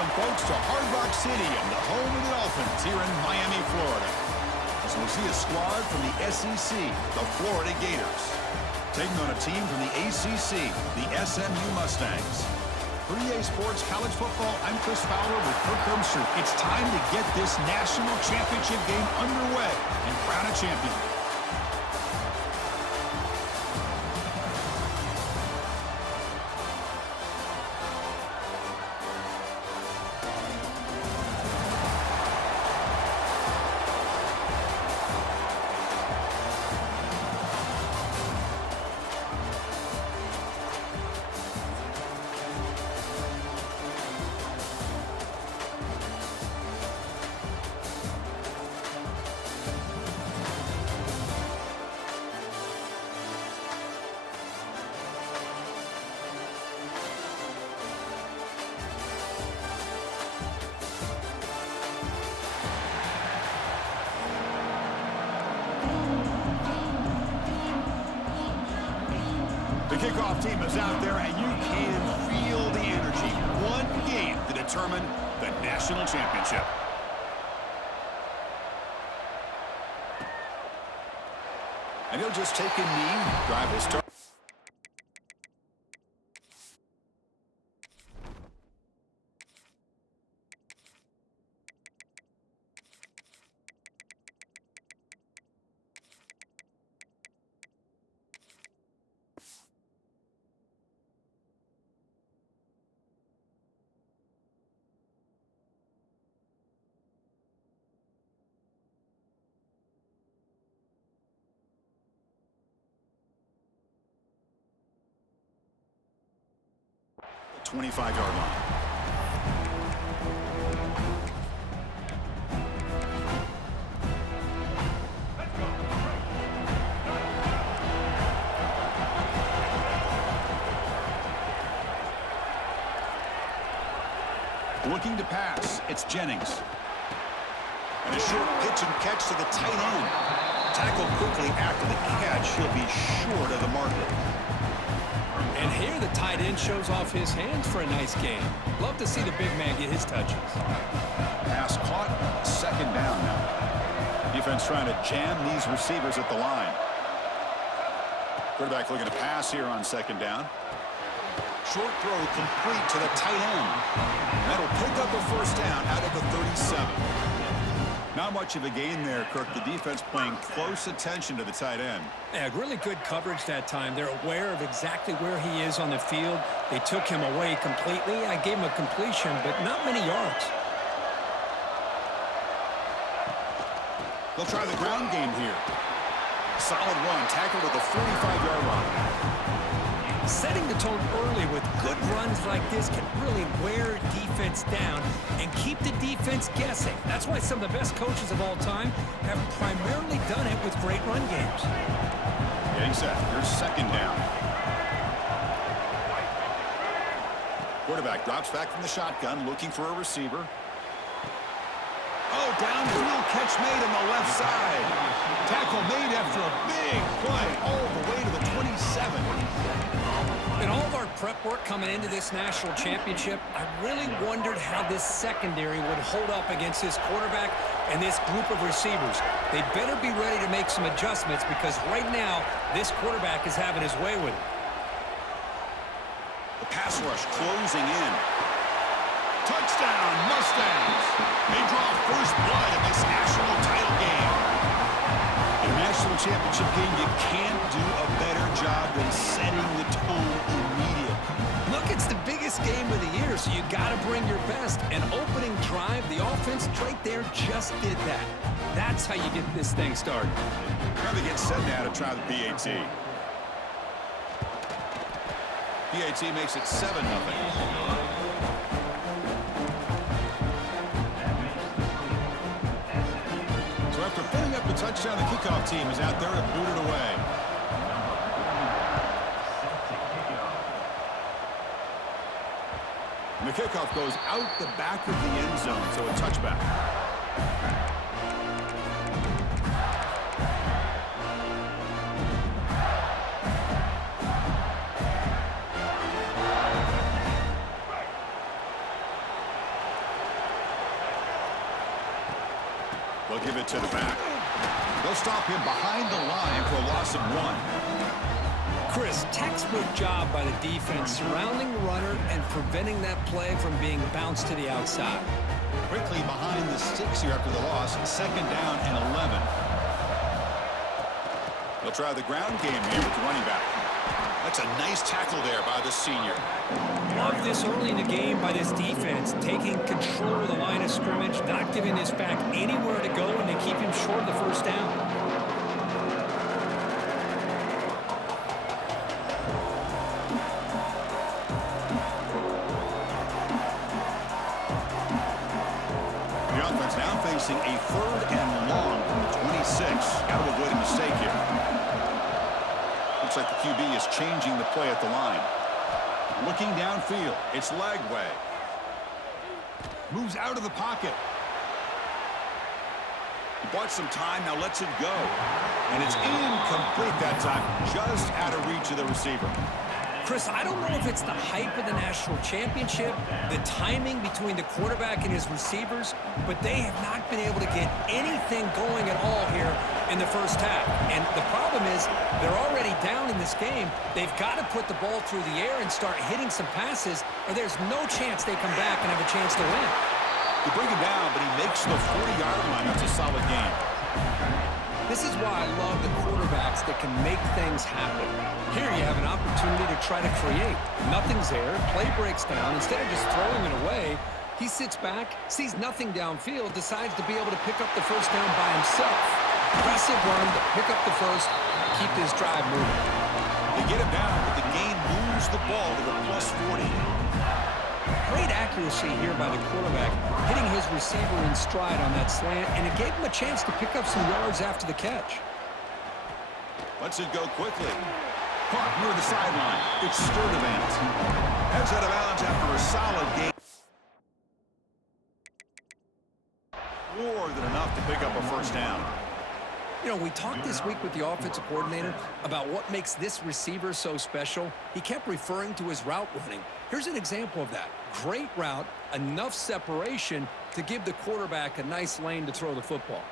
Welcome, folks, to Hard Rock Stadium, the home of the Dolphins here in Miami, Florida. As we'll see a squad from the SEC, the Florida Gators, taking on a team from the ACC, the SMU Mustangs. For EA Sports College Football, I'm Chris Fowler with Kirk Herbstreit. It's time to get this national championship game underway and crown a champion. The kickoff team is out there, and you can feel the energy. One game to determine the national championship. And he'll just take a knee, drive will start. The 25-yard line. Looking to pass, it's Jennings. And a short pitch and catch to the tight end. Tackled quickly after the catch. He'll be short of the marker. And here the tight end shows off his hands for a nice game. Love to see the big man get his touches. Pass caught, second down now. Defense trying to jam these receivers at the line. Quarterback looking to pass here on second down. Short throw complete to the tight end. That'll pick up a first down out of the 37. Not much of a gain there, Kirk. The defense paying close attention to the tight end. Yeah, really good coverage that time. They're aware of exactly where he is on the field. They took him away completely. I gave him a completion, but not many yards. They'll try the ground game here. Solid run, tackled at the 45-yard line. Setting the tone early with good runs like this can really wear defense down and keep the defense guessing. That's why some of the best coaches of all time have primarily done it with great run games. Getting set. Here's second down. Quarterback drops back from the shotgun, looking for a receiver. Oh, downfield catch made on the left side. Tackle made after a big play all the way to the 27. In all of our prep work coming into this national championship, I really wondered how this secondary would hold up against this quarterback and this group of receivers. They better be ready to make some adjustments because right now, this quarterback is having his way with it. The pass rush closing in. Touchdown, Mustangs! They draw first blood in this national title game. In a national championship game, you can't do a better job than setting the tone immediately. Look, it's the biggest game of the year, so you got to bring your best. An opening drive, the offense right there just did that. That's how you get this thing started. Now they get set now to try the PAT. PAT makes it 7-0. So after putting up the touchdown, the kickoff team is out there to boot it away. And the kickoff goes out the back of the end zone, so a touchback. They'll stop him behind the line for a loss of 1. Chris, textbook job by the defense surrounding the runner and preventing that play from being bounced to the outside. Quickly behind the sticks here after the loss. 2nd down and 11. They'll try the ground game here with the running back. That's a nice tackle there by the senior. Love this early in the game by this defense, taking control of the line of scrimmage, not giving this back anywhere to go, and they keep him short of the 1st down. The offense now facing a 3rd and long from the 26. Got to avoid a mistake here. Looks like the QB is changing the play at the line. Looking downfield. It's leg way. Moves out of the pocket. He bought some time, now lets it go. And it's incomplete that time. Just out of reach of the receiver. Chris, I don't know if it's the hype of the national championship, the timing between the quarterback and his receivers, but they have not been able to get anything going at all here in the 1st half. And the problem is they're already down in this game. They've got to put the ball through the air and start hitting some passes, or there's no chance they come back and have a chance to win. You bring him down, but he makes the 40-yard line. That's a solid game. This is why I love the quarterbacks that can make things happen. Here you have an opportunity to try to create. Nothing's there. Play breaks down. Instead of just throwing it away, he sits back, sees nothing downfield, decides to be able to pick up the 1st down by himself. Impressive run to pick up the 1st, keep this drive moving. They get him down, but the game moves the ball to the +40. Great accuracy here by the quarterback, hitting his receiver in stride on that slant, and it gave him a chance to pick up some yards after the catch. Lets it go quickly. Caught near the sideline. It's Sturdivant. Heads out of bounds after a solid game. More than enough to pick up a 1st down. You know, we talked this week with the offensive coordinator about what makes this receiver so special. He kept referring to his route running. Here's an example of that. Great route, enough separation to give the quarterback a nice lane to throw the football.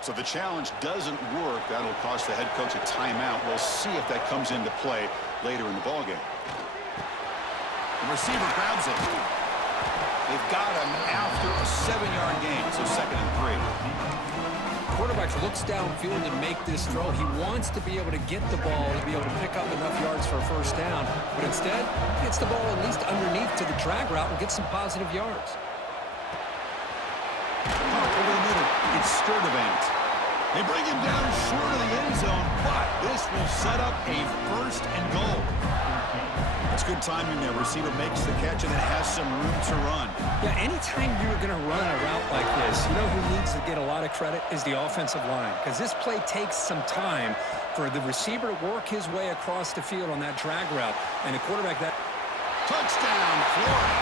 So if the challenge doesn't work, that'll cost the head coach a timeout. We'll see if that comes into play later in the ballgame. The receiver grabs it. They've got him after a 7-yard gain, so 2nd and 3. Quarterback looks downfield to make this throw. He wants to be able to get the ball to be able to pick up enough yards for a 1st down, but instead gets the ball at least underneath to the drag route and gets some positive yards. Over the middle, it's Sturdivant. They bring him down short of the end zone, but this will set up a 1st and goal. That's good timing there. Receiver makes the catch and it has some room to run. Yeah, anytime you're going to run a route like this, you know who needs to get a lot of credit is the offensive line, because this play takes some time for the receiver to work his way across the field on that drag route, and the quarterback that... Touchdown, Florida,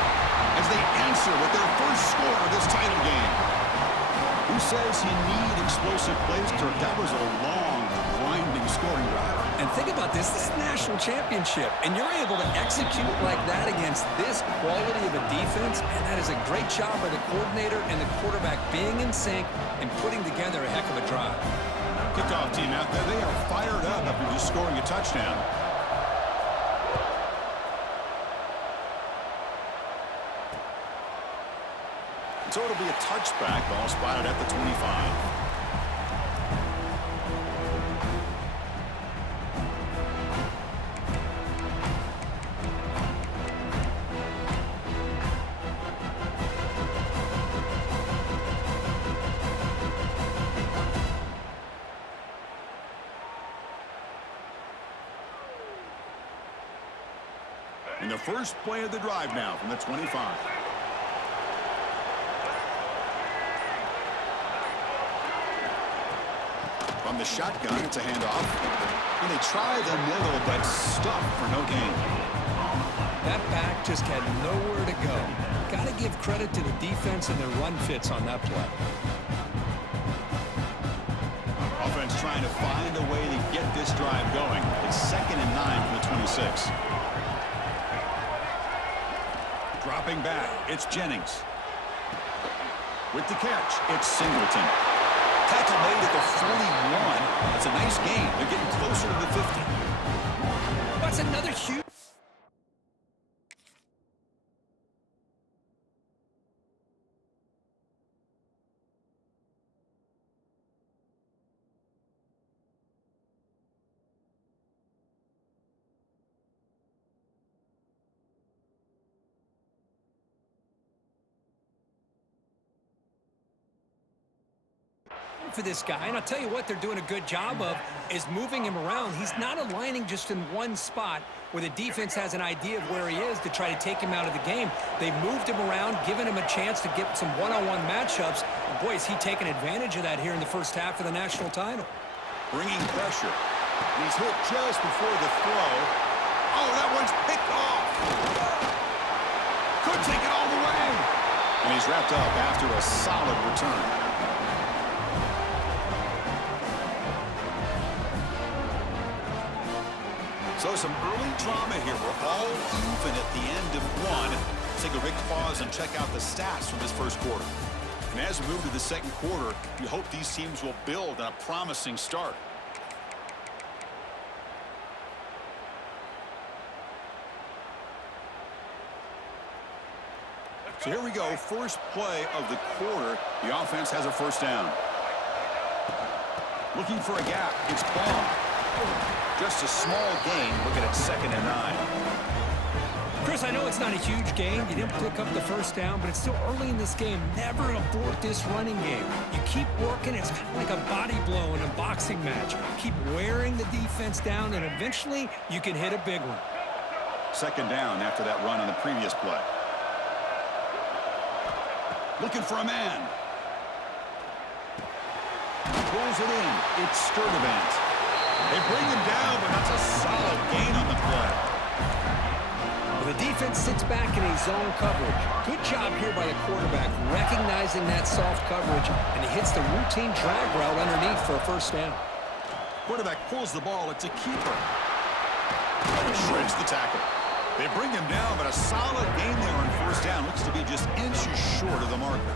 as they answer with their 1st score of this title game. Who says you need explosive plays, Kirk? That was a long, grinding scoring drive. And think about this. This is a national championship, and you're able to execute like that against this quality of a defense, and that is a great job by the coordinator and the quarterback being in sync and putting together a heck of a drive. Kickoff team out there, they are fired up after just scoring a touchdown. So it'll be a touchback, ball spotted at the 25. And the first play of the drive now from the 25. From the shotgun, it's a handoff. And they try the middle, but stuffed for no gain. That back just had nowhere to go. Got to give credit to the defense and their run fits on that play. Offense trying to find a way to get this drive going. It's 2nd and 9 from the 26. Dropping back, it's Jennings. With the catch, it's Singleton. Tackle That's a nice gain. They're getting closer to the 50. That's another huge... for this guy, and I'll tell you what they're doing a good job of is moving him around. He's not aligning just in one spot where the defense has an idea of where he is to try to take him out of the game. They've moved him around, given him a chance to get some one-on-one matchups. And boy, is he taking advantage of that here in the first half of the national title. Bringing pressure. He's hit just before the throw. Oh, that one's picked off. Could take it all the way. And he's wrapped up after a solid return. So some early drama here. We're all even at the end of one. Let's take a quick pause and check out the stats from this first quarter. And as we move to the second quarter, we hope these teams will build on a promising start. So here we go. First play of the quarter. The offense has a first down. Looking for a gap. It's Ball. Just a small gain. Looking at 2nd and 9. Chris, I know it's not a huge gain. You didn't pick up the first down, but it's still early in this game. Never abort this running game. You keep working. It's kind of like a body blow in a boxing match. Keep wearing the defense down, and eventually you can hit a big one. 2nd down after that run on the previous play. Looking for a man. Pulls it in. It's Sturdivant. They bring him down, but that's a solid gain on the play. Well, the defense sits back in a zone coverage. Good job here by the quarterback, recognizing that soft coverage, and he hits the routine drag route underneath for a first down. Quarterback pulls the ball. It's a keeper. And shreds the tackle. They bring him down, but a solid gain there on first down. Looks to be just inches short of the marker.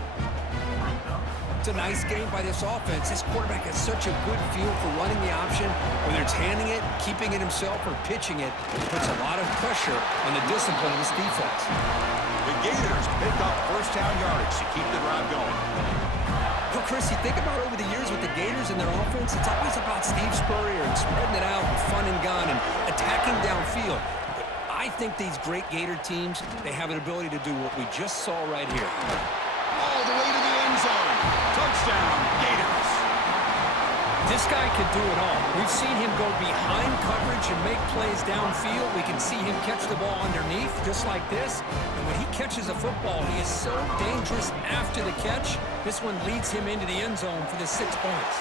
It's a nice game by this offense. This quarterback has such a good feel for running the option. Whether it's handing it, keeping it himself, or pitching it, it puts a lot of pressure on the discipline of this defense. The Gators pick up first down yardage to keep the drive going. Well, Chris, you think about over the years with the Gators and their offense, it's always about Steve Spurrier and spreading it out with fun and gun and attacking downfield. But I think these great Gator teams, they have an ability to do what we just saw right here. All the way to the end zone. Touchdown, Gators. This guy can do it all. We've seen him go behind coverage and make plays downfield. We can see him catch the ball underneath, just like this. And when he catches a football, he is so dangerous after the catch. This one leads him into the end zone for the 6 points.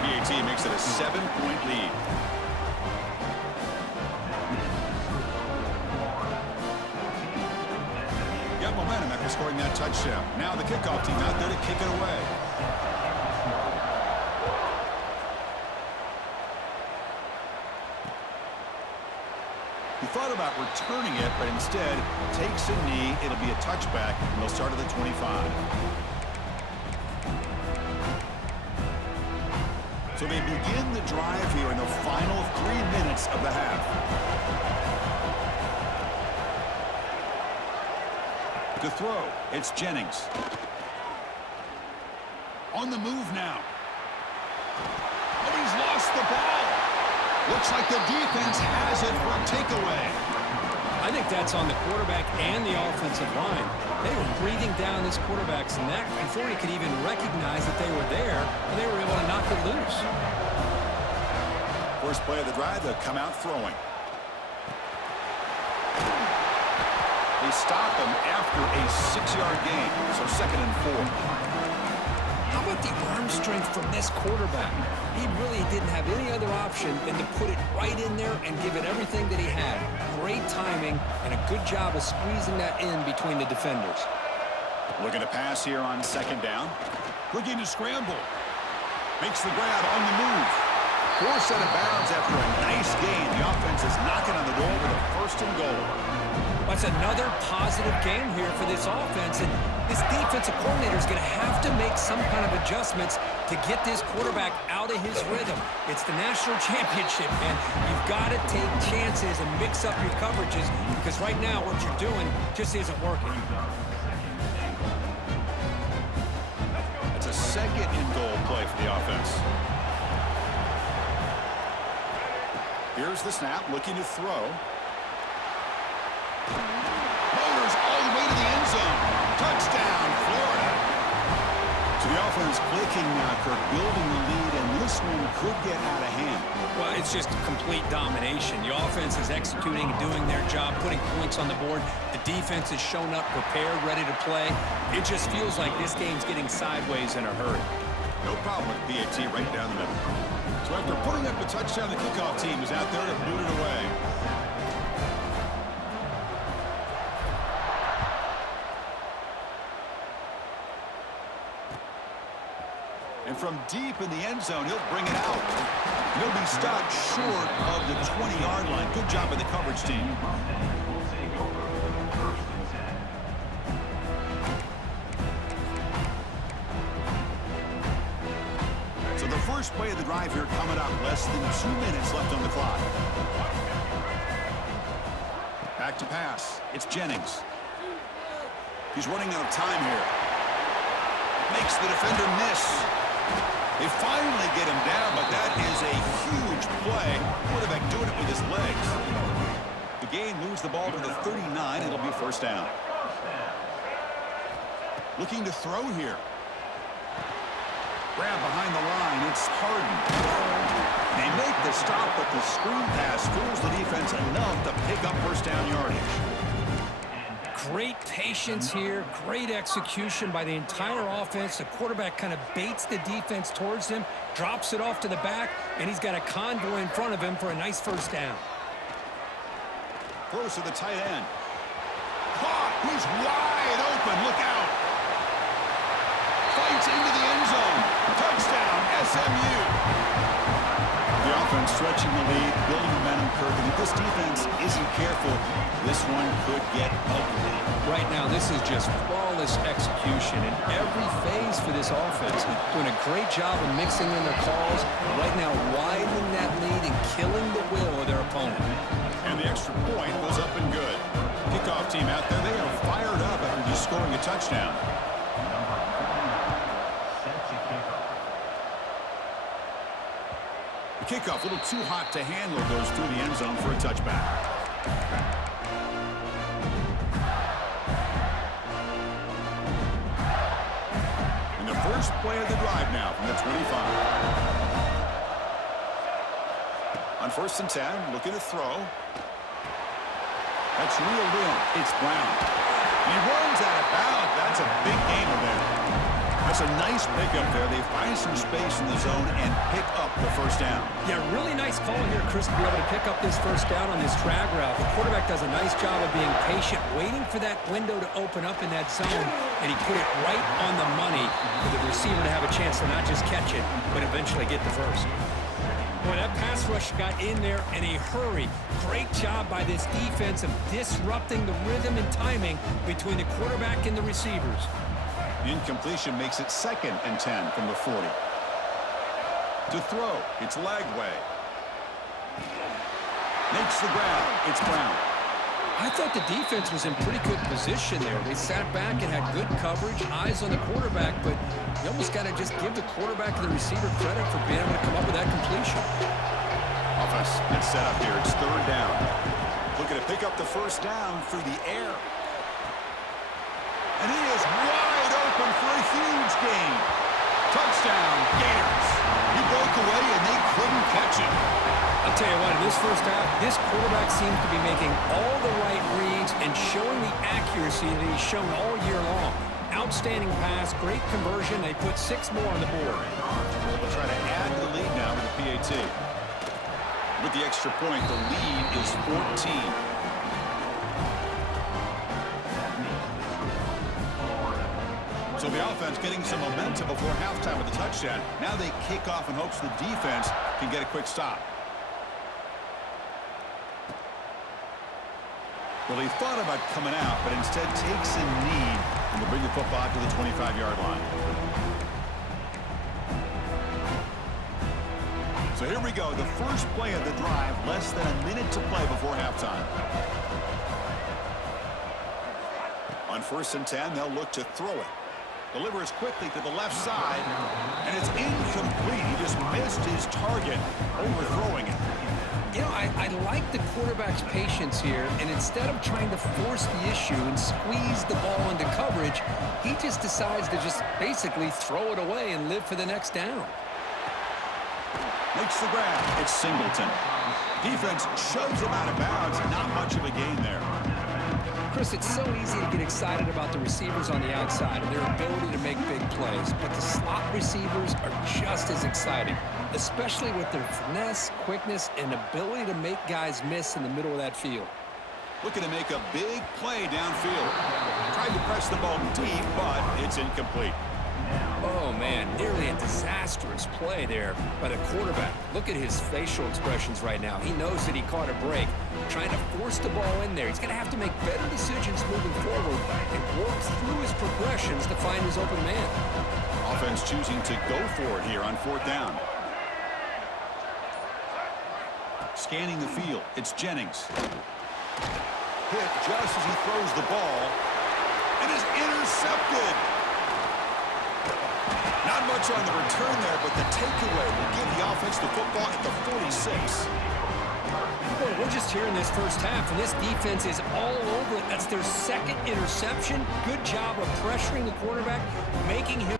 PAT makes it a 7-point lead. Got momentum after scoring that touchdown. Now the kickoff team out there to kick it away. He thought about returning it, but instead takes a knee. It'll be a touchback, and they'll start at the 25. So they begin the drive here in the final 3 minutes of the half. To throw, it's Jennings. On the move now. Oh, he's lost the ball. Looks like the defense has it for a takeaway. I think that's on the quarterback and the offensive line. They were breathing down this quarterback's neck before he could even recognize that they were there, and they were able to knock it loose. First play of the drive, they'll come out throwing. They stop him after a 6-yard gain, so 2nd and 4. How about the arm strength from this quarterback? He really didn't have any other option than to put it right in there and give it everything that he had. Great timing and a good job of squeezing that in between the defenders. Looking to pass here on 2nd down. Looking to scramble. Makes the grab on the move. Forced out of bounds after a nice gain. The offense is knocking on the door with a first and goal. That's another positive game here for this offense, and this defensive coordinator is going to have to make some kind of adjustments to get this quarterback out of his rhythm. It's the national championship, and you've got to take chances and mix up your coverages because right now what you're doing just isn't working. That's a second and goal play for the offense. Here's the snap, looking to throw. Motors all the way to the end zone. Touchdown, Florida. So the offense clicking now, Kirk, building the lead, and this one could get out of hand. Well, it's just complete domination. The offense is executing and doing their job, putting points on the board. The defense has shown up, prepared, ready to play. It just feels like this game's getting sideways in a hurry. No problem with PAT right down the middle. So after putting up a touchdown, the kickoff team is out there to boot it away. And from deep in the end zone, he'll bring it out. He'll be stopped short of the 20-yard line. Good job by the coverage team. So the first play of the drive here coming up. Less than 2 minutes left on the clock. Back to pass. It's Jennings. He's running out of time here. Makes the defender miss. They finally get him down, but that is a huge play. Quarterback doing it with his legs. The gain moves the ball to the 39. It'll be first down. Looking to throw here. Grab behind the line. It's Harden. They make the stop, but the screen pass fools the defense enough to pick up first down yardage. Great patience here, great execution by the entire offense. The quarterback kind of baits the defense towards him, drops it off to the back, and he's got a convoy in front of him for a nice first down. Throws to the tight end. Caught! He's wide open. Look out! Fights into the end zone. Touchdown, SMU. The offense stretching the lead, building momentum, Kirk. And if this defense isn't careful, this one could get ugly. Right now, this is just flawless execution in every phase for this offense. Doing a great job of mixing in their calls. Right now, widening that lead and killing the will of their opponent. And the extra point was up and good. Kickoff team out there, they are fired up after just scoring a touchdown. The kickoff, a little too hot to handle, goes through the end zone for a touchback. And the first play of the drive now from the 25. On 1st and 10, looking to throw. That's reeled in. It's Brown. He runs out of bounds. That's a big gainer there. That's a nice pickup there. They find some space in the zone and pick up the first down. Yeah, really nice call here, Chris, to be able to pick up this first down on this drag route. The quarterback does a nice job of being patient, waiting for that window to open up in that zone, and he put it right on the money for the receiver to have a chance to not just catch it, but eventually get the first. Boy, that pass rush got in there in a hurry. Great job by this defense of disrupting the rhythm and timing between the quarterback and the receivers. Incompletion makes it 2nd and 10 from the 40. To throw, it's Lagway. Makes the grab, it's Brown. I thought the defense was in pretty good position there. They sat back and had good coverage, eyes on the quarterback, but you almost got to just give the quarterback and the receiver credit for being able to come up with that completion. Offense is set up here. It's 3rd down. Looking to pick up the first down through the air. And he is wide open for a huge gain. Touchdown, Gators. He broke away and they couldn't catch him. I'll tell you what, in this first half, this quarterback seems to be making all the right reads and showing the accuracy that he's shown all year long. Outstanding pass, great conversion. They put 6 more on the board. They'll try to add to the lead now with the PAT. With the extra point, the lead is 14. So So the offense getting some momentum before halftime with the touchdown. Now they kick off in hopes the defense can get a quick stop. Well, he thought about coming out, but instead takes a knee and will bring the football to the 25-yard line. So here we go, the first play of the drive, less than a minute to play before halftime. On 1st and 10, they'll look to throw it. Delivers quickly to the left side, and it's incomplete. He just missed his target, overthrowing it. You know, I like the quarterback's patience here, and instead of trying to force the issue and squeeze the ball into coverage, he just decides to just basically throw it away and live for the next down. Makes the grab. It's Singleton. Defense shoves him out of bounds. Not much of a gain there. Chris, it's so easy to get excited about the receivers on the outside and their ability to make big plays, but the slot receivers are just as exciting, especially with their finesse, quickness, and ability to make guys miss in the middle of that field. Looking to make a big play downfield. Tried to press the ball deep, but it's incomplete. Oh, man, nearly a disastrous play there by the quarterback. Look at his facial expressions right now. He knows that he caught a break, trying to force the ball in there. He's going to have to make better decisions moving forward and work through his progressions to find his open man. Offense choosing to go for it here on 4th down. Scanning the field, it's Jennings. Hit just as he throws the ball, and is intercepted. Not much on the return there, but the takeaway will give the offense the football at the 46. Well, we're just here in this first half, and this defense is all over it. That's their second interception. Good job of pressuring the quarterback, making him